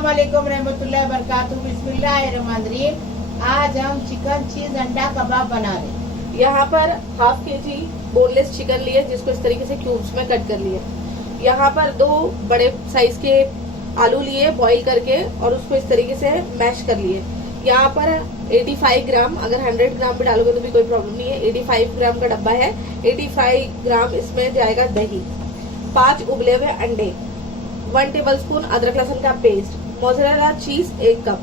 अस्सलाम वालेकुम रहमतुल्लाहि व बरकातुहू। बिस्मिल्लाहिर्रहमानिर्रहीम। आज हम चिकन चीज अंडा कबाब बना रहे हैं। यहाँ पर हाफ केजी बोनलेस चिकन लिए, जिसको इस तरीके से क्यूब्स में कट कर लिए। यहाँ पर 2 बड़े साइज के आलू लिए बॉईल करके और उसको इस तरीके से मैश कर लिए। यहाँ पर 85 ग्राम, अगर 100 ग्राम भी डालोगे तो भी कोई प्रॉब्लम नहीं है। 85 ग्राम का डब्बा है। 85 ग्राम इसमें जाएगा दही, 5 उबले हुए अंडे, 1 टेबलस्पून अदरक लहसुन का पेस्ट, मोज़रेला चीज 1 कप,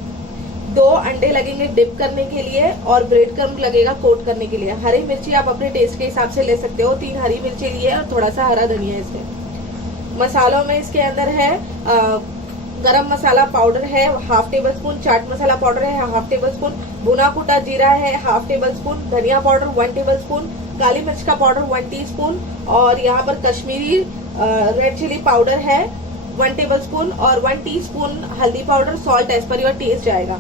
2 अंडे लगेंगे डिप करने के लिए और ब्रेड क्रम्ब लगेगा कोट करने के लिए। हरी मिर्ची आप अपने टेस्ट के हिसाब से ले सकते हो, 3 हरी मिर्ची लिए और थोड़ा सा हरा धनिया इसमें। मसालों में इसके अंदर है गरम मसाला पाउडर है half table spoon, chaat masala powder है हाफ टेबल स्पून, भुना कुटा जीरा है हाफ टेबल स्पून, धनिया पाउडर 1 टेबल स्पून, काली मिर्च का पाउडर 1 टीस्पून और यहाँ पर कश्मीरी रेड चिली पाउडर है 1 टेबल स्पून और 1 टीस्पून हल्दी powder, salt as per your taste आएगा।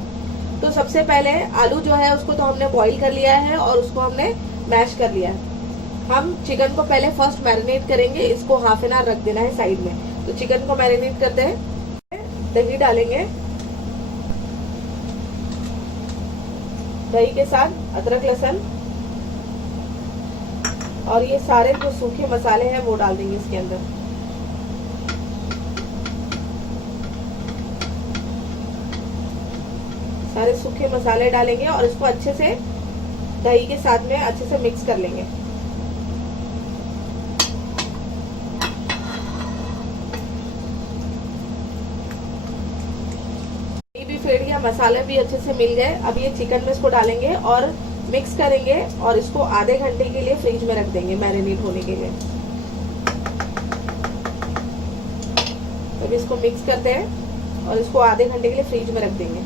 तो सबसे पहले आलू जो है उसको तो हमने बॉईल कर लिया है और उसको हमने मैश कर लिया है। हम चिकन को पहले फर्स्ट मैरिनेट करेंगे, इसको हाफ एन आवर रख देना है साइड में। तो चिकन को मैरिनेट करते हैं। दही डालेंगे, दही के साथ अदरक लहसुन और ये सारे जो सूखे मसाले हैं वो डाल देंगे इसके अंदर। सारे सूखे मसाले डालेंगे और इसको अच्छे से दही के साथ में अच्छे से मिक्स कर लेंगे। दही भी फेंट गया, मसाले भी अच्छे से मिल गए। अब ये चिकन में इसको डालेंगे और मिक्स करेंगे और इसको आधे घंटे के लिए फ्रिज में रख देंगे मैरिनेट होने के लिए। तो इसको मिक्स करते हैं और इसको आधे घंटे के लिए फ्रिज में रख देंगे।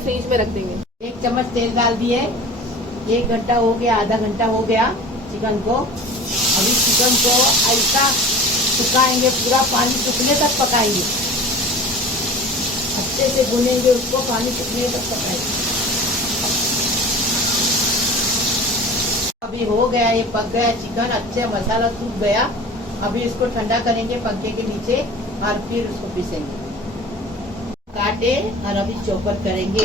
फ्रिज में रख देंगे। 1 चम्मच तेल डाल दिए। 1 घंटा हो गया, आधा घंटा हो गया चिकन को। अभी चिकन को हल्का सुखाएंगे, पूरा पानी सूखने तक पकाएंगे। अच्छे से भुनेंगे उसको, पानी सूखने तक पकाएंगे। अभी हो गया, ये पक गया चिकन, अच्छे मसाला सूख गया। अभी इसको ठंडा करेंगे पंखे के नीचे और फिर उसको पीसेंगे। काटे और अभी चॉपर करेंगे।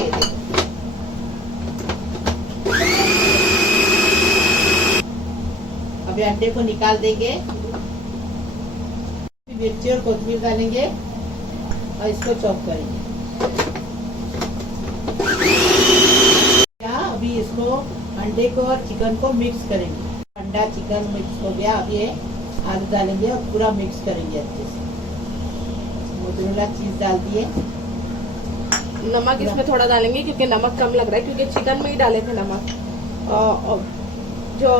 अभी अंडे को निकाल देंगे, मिर्ची और कोथिंबीर डालेंगे और इसको चॉप करेंगे। अभी इसको अंडे को और चिकन को मिक्स करेंगे। अंडा चिकन मिक्स हो गया, अब ये आलू डालेंगे और पूरा मिक्स करेंगे अच्छे से। मोज़रेला चीज डाल दिए। नमक इसमें थोड़ा डालेंगे क्योंकि नमक कम लग रहा है, क्योंकि चिकन में ही डाले थे नमक। जो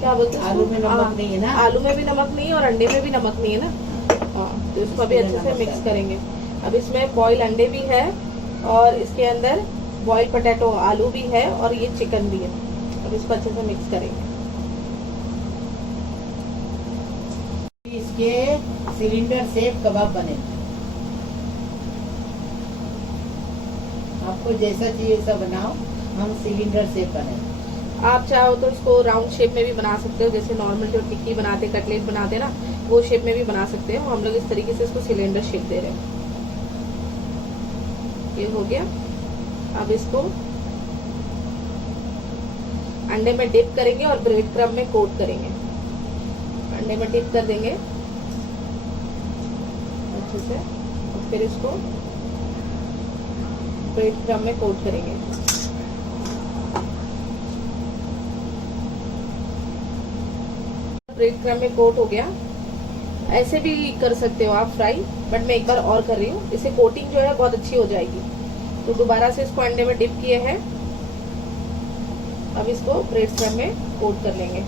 क्या बोलते हैं, आलू में नमक नहीं है ना, आलू में भी नमक नहीं है और अंडे में भी नमक नहीं है ना। तो इसको अभी अच्छे से मिक्स करेंगे। अब इसमें बॉयल अंडे भी है और इसके अंदर बॉयल पोटैटो आलू भी है और ये चिकन भी है। अब इसको अच्छे से मिक्स करेंगे। इसके सिलेंडर से कबाब बनेगा। आपको जैसा चाहिए वैसा बनाओ, हम सिलेंडर से बने। आप चाहो तो इसको राउंड शेप में भी बना सकते हो, जैसे नॉर्मल जो टिक्की बनाते कटलेट बनाते ना, वो शेप में भी बना सकते हो। हम लोग इस तरीके से इसको सिलेंडर शेप दे रहे हैं। ये हो गया। अब इसको अंडे में डिप करेंगे और ब्रेड क्रम्ब में कोट करेंगे। अंडे में डिप कर देंगे अच्छे से और फिर इसको ब्रेड क्रम्ब में कोट करेंगे। ब्रेड क्रम्ब में कोट हो गया। ऐसे भी कर सकते हो आप फ्राई, बट मैं एक बार और कर रही हूँ, इससे कोटिंग जो है बहुत अच्छी हो जाएगी। तो दोबारा से इसको अंडे में डिप किए हैं। अब इसको ब्रेड क्रम्ब में कोट कर लेंगे।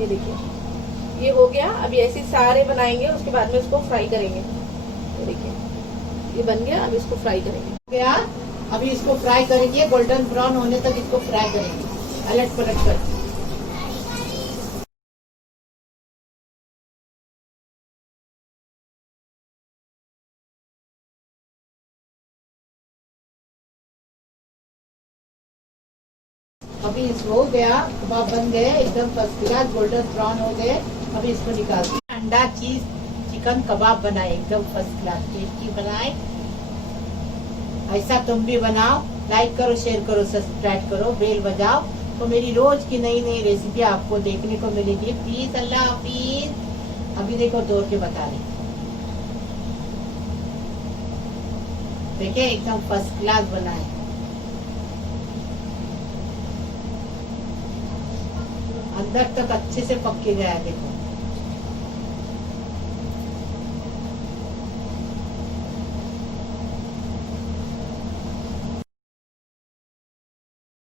ये देखिए, ये हो गया। अभी ऐसे सारे बनाएंगे, उसके बाद में इसको फ्राई करेंगे। ये देखिए, ये बन गया। अब इसको फ्राई करेंगे। गया, अभी इसको फ्राई करेंगे, गोल्डन ब्राउन होने तक इसको फ्राई करेंगे, अलट पलट कर। अभी इसको हो गया, कबाब बन गए एकदम फर्स्ट क्लास, गोल्डन ब्राउन हो गए। अभी इसको निकालते हैं। अंडा चीज चिकन कबाब बनाए एकदम फर्स्ट क्लास, टेस्टी बनाए। ऐसा तुम भी बनाओ। लाइक करो, शेयर करो, सब्सक्राइब करो, बेल बजाओ, तो मेरी रोज की नई नई रेसिपी आपको देखने को मिलेगी। प्लीज, अल्लाह हाफिज। अभी देखो तोड़ के बता रही, देखिए एकदम फर्स्ट क्लास बनाए। अंदर तक अच्छे से पक के गया, देखो।